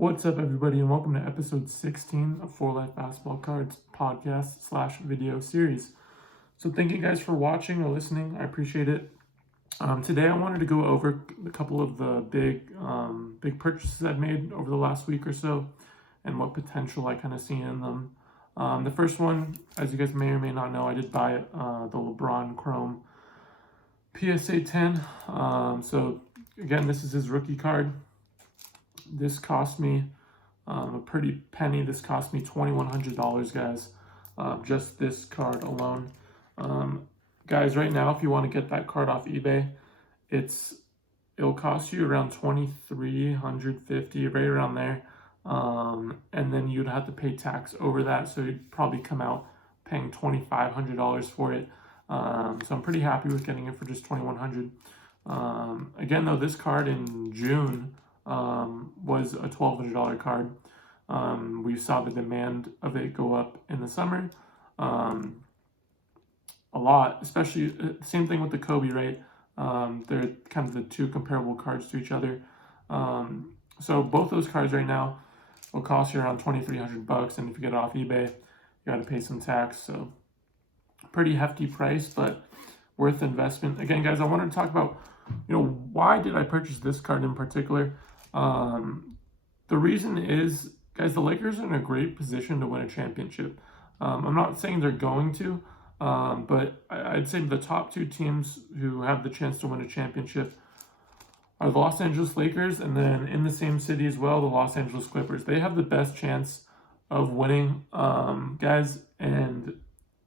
What's up, everybody, and welcome to episode 16 of 4Life Basketball Cards podcast / video series. So thank you guys for watching or listening. I appreciate it. Today I wanted to go over a couple of the big purchases I've made over the last week or so and what potential I kind of see in them. The first one, as you guys may or may not know, I did buy the LeBron Chrome PSA 10. So again, this is his rookie card. This cost me a pretty penny. This cost me $2,100, guys. Just this card alone. Guys, right now, if you want to get that card off eBay, it'll cost you around $2,350, right around there. And then you'd have to pay tax over that, so you'd probably come out paying $2,500 for it. So I'm pretty happy with getting it for just $2,100. Again, though, this card in June was a $1,200 card. We saw the demand of it go up in the summer a lot, especially same thing with the Kobe, right? They're kind of the two comparable cards to each other. So both those cards right now will cost you around $2,300, and if you get it off eBay, you got to pay some tax. So pretty hefty price, but worth investment. Again, guys, I wanted to talk about, why did I purchase this card in particular? The reason is, guys, the Lakers are in a great position to win a championship. I'm not saying they're going to, but I'd say the top two teams who have the chance to win a championship are the Los Angeles Lakers, and then in the same city as well, the Los Angeles Clippers. They have the best chance of winning, guys. And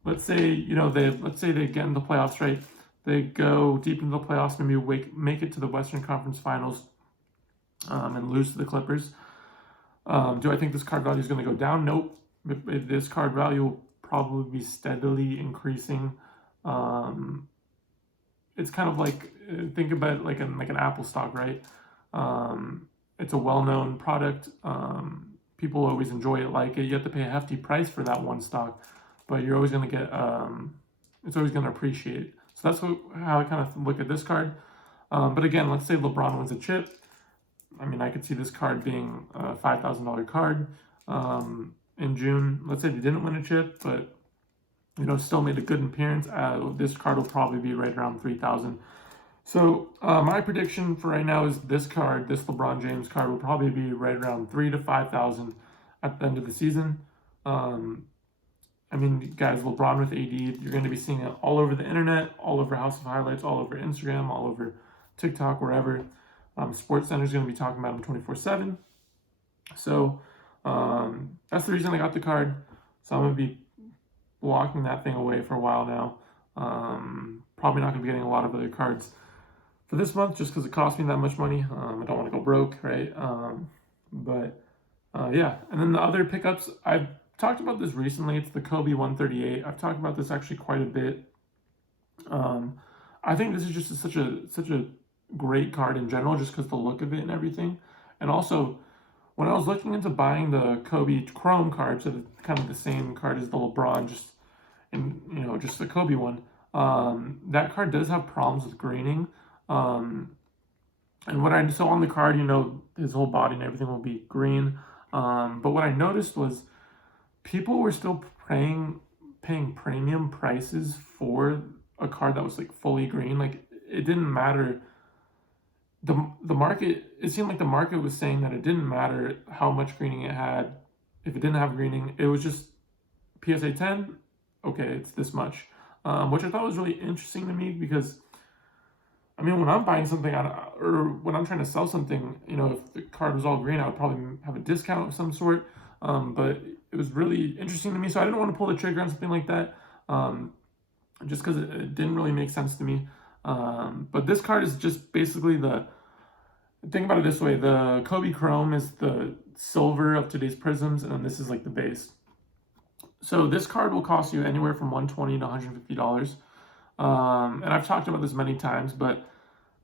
let's say, they get in the playoffs, right? They go deep into the playoffs, maybe make it to the Western Conference Finals, and lose to the Clippers. Do I think this card value is going to go down? Nope. This card value will probably be steadily increasing. It's kind of like, think about it like an Apple stock, right? It's a well-known product. People always enjoy it, like it. You have to pay a hefty price for that one stock, but you're always going to get, it's always going to appreciate. So that's how I kind of look at this card. But again, let's say LeBron wins a chip. I could see this card being a $5,000 card in June. Let's say they didn't win a chip, but still made a good appearance. This card will probably be right around $3,000. So my prediction for right now is this card, this LeBron James card, will probably be right around $3,000 to $5,000 at the end of the season. Guys, LeBron with AD, you're going to be seeing it all over the internet, all over House of Highlights, all over Instagram, all over TikTok, wherever. Sports Center is going to be talking about him 24/7. So that's the reason I got the card. So I'm going to be blocking that thing away for a while now. Probably not going to be getting a lot of other cards for this month just because it cost me that much money. I don't want to go broke, right? Yeah. And then the other pickups, I've talked about this recently. It's the Kobe 138. I've talked about this actually quite a bit. I think this is just such a great card in general, just because the look of it and everything. And also, when I was looking into buying the Kobe Chrome card, so kind of the same card as the LeBron, just the Kobe one, that card does have problems with graining. And so on the card, his whole body and everything will be green. But what I noticed was people were still paying premium prices for a card that was like fully green. Like, it didn't matter. The market, it seemed like the market was saying that it didn't matter how much greening it had. If it didn't have greening, it was just PSA 10, okay, it's this much. Which I thought was really interesting to me because, when I'm buying something, or when I'm trying to sell something, if the card was all green, I would probably have a discount of some sort. But it was really interesting to me, so I didn't want to pull the trigger on something like that, just because it didn't really make sense to me. But this card is just basically think about it this way: the Kobe Chrome is the silver of today's Prisms, and then this is like the base. So this card will cost you anywhere from $120 to $150. And I've talked about this many times, but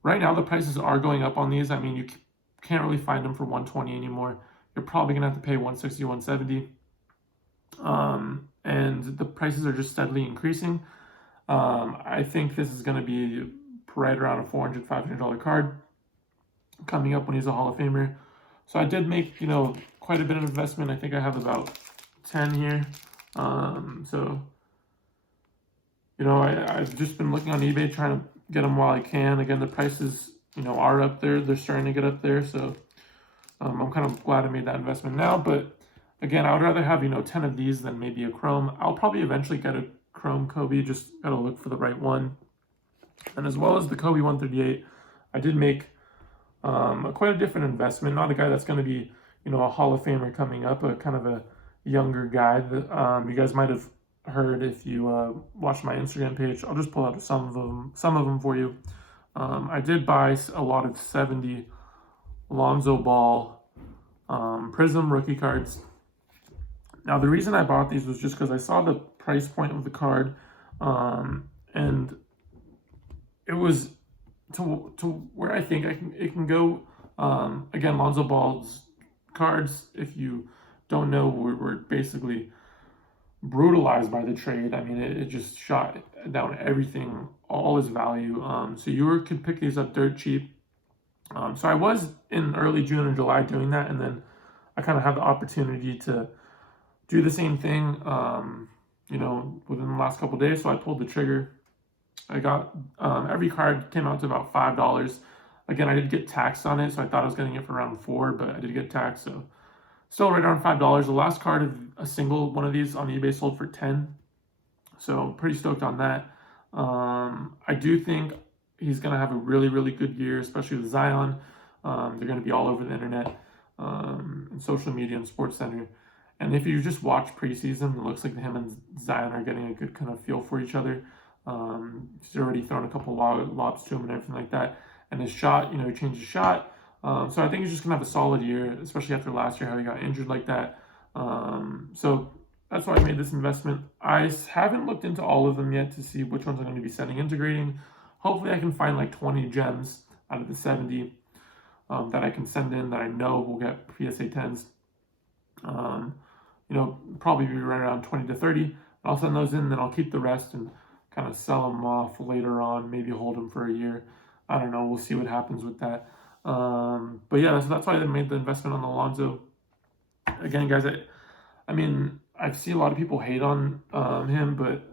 right now the prices are going up on these. You can't really find them for $120 anymore. You're probably gonna have to pay $160, $170. And the prices are just steadily increasing. I think this is going to be right around a $400, $500 card coming up when he's a Hall of Famer. So I did make, quite a bit of investment. I think I have about 10 here. So, I've just been looking on eBay trying to get them while I can. Again, the prices, are up there. They're starting to get up there. So I'm kind of glad I made that investment now. But again, I would rather have, 10 of these than maybe a Chrome. I'll probably eventually get a Chrome Kobe. Just got to look for the right one. And as well as the Kobe 138, I did make quite a different investment. Not a guy that's going to be, a Hall of Famer coming up, a kind of a younger guy that you guys might have heard if you watched my Instagram page. I'll just pull out some of them for you. I did buy a lot of 70 Lonzo Ball Prism rookie cards. Now, the reason I bought these was just because I saw the price point of the card, and it was to where I think it can go. Again, Lonzo Ball's cards, if you don't know, were basically brutalized by the trade. I mean, it just shot down everything, all his value. So you could pick these up dirt cheap. So I was in early June and July doing that, and then I kind of had the opportunity to do the same thing, within the last couple of days. So I pulled the trigger. I got every card came out to about $5. Again, I did get taxed on it, so I thought I was getting it for around $4, but I did get taxed, so still right around $5. The last card of a single one of these on eBay sold for $10, so pretty stoked on that. I do think he's going to have a really, really good year, especially with Zion. They're going to be all over the internet, and social media and Sports Center. And if you just watch preseason, it looks like him and Zion are getting a good kind of feel for each other. He's already thrown a couple lobs to him and everything like that. And his shot, he changed his shot. So I think he's just going to have a solid year, especially after last year, how he got injured like that. So that's why I made this investment. I haven't looked into all of them yet to see which ones I'm going to be sending integrating. Hopefully I can find like 20 gems out of the 70 that I can send in that I know will get PSA 10s. Probably be right around 20 to 30. I'll send those in, then I'll keep the rest and kind of sell them off later on, maybe hold them for a year. I don't know. We'll see what happens with that. But yeah, that's why I made the investment on the Lonzo. Again, guys, I see a lot of people hate on him, but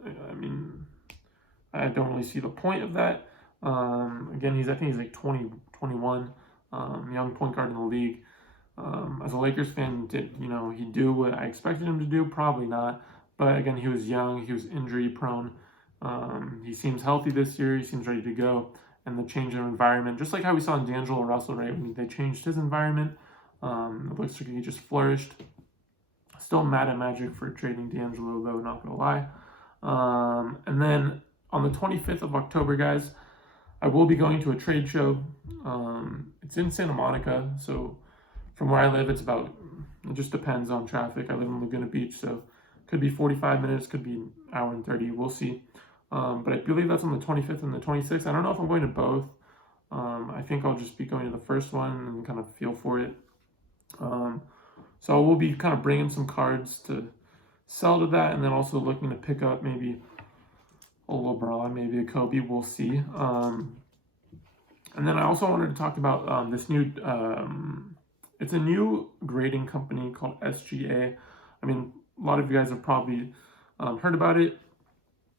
I don't really see the point of that. Again, I think he's like 20, 21, young point guard in the league. As a Lakers fan, did he do what I expected him to do? Probably not. But again, he was young. He was injury prone. He seems healthy this year. He seems ready to go. And the change in environment, just like how we saw in D'Angelo Russell, right? When they changed his environment, it looks like he just flourished. Still mad at Magic for trading D'Angelo, though, not gonna lie. And then on the 25th of October, guys, I will be going to a trade show. It's in Santa Monica, so from where I live, it just depends on traffic. I live in Laguna Beach, so could be 45 minutes, could be an hour and 30. We'll see. But I believe that's on the 25th and the 26th. I don't know if I'm going to both. I think I'll just be going to the first one and kind of feel for it. So we'll be kind of bringing some cards to sell to that, and then also looking to pick up maybe a LeBron, maybe a Kobe. We'll see. And then I also wanted to talk about this new... it's a new grading company called SGA. A lot of you guys have probably heard about it.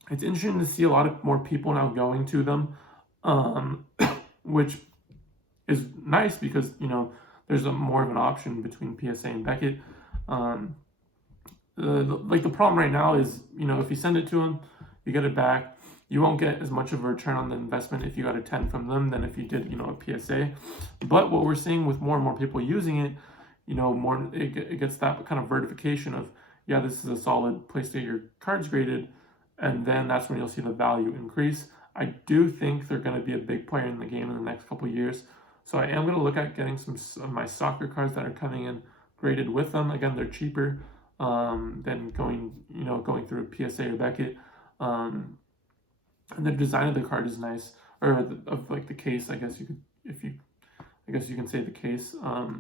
It's interesting to see a lot more people now going to them, which is nice because, there's more of an option between PSA and Beckett. The problem right now is, if you send it to them, you get it back. You won't get as much of a return on the investment if you got a 10 from them than if you did, a PSA. But what we're seeing with more and more people using it, it gets that kind of verification of, yeah, this is a solid place to get your cards graded. And then that's when you'll see the value increase. I do think they're going to be a big player in the game in the next couple of years. So I am going to look at getting some of my soccer cards that are coming in graded with them. Again, they're cheaper than going through a PSA or Beckett. And the design of the card is nice, or the case, I guess you can say the case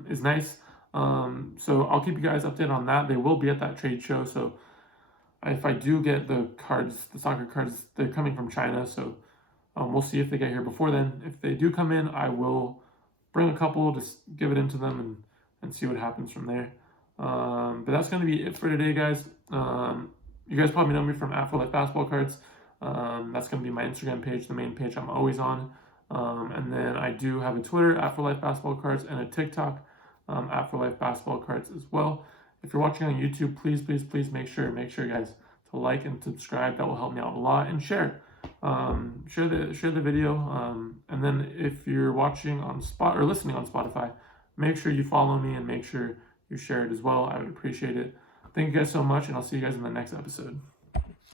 is nice. So I'll keep you guys updated on that. They will be at that trade show. So if I do get the soccer cards, they're coming from China. So we'll see if they get here before then. If they do come in, I will bring a couple, just give it into them and and see what happens from there. But that's going to be it for today, guys. You guys probably know me from Afterlife Basketball Cards. That's going to be my Instagram page, the main page I'm always on. And then I do have a Twitter, Afterlife Basketball Cards, and a TikTok, Afterlife Basketball Cards as well. If you're watching on YouTube, please make sure guys, to like and subscribe. That will help me out a lot. And share the video. And then if you're watching on listening on Spotify, make sure you follow me and make sure you share it as well. I would appreciate it. Thank you guys so much, and I'll see you guys in the next episode.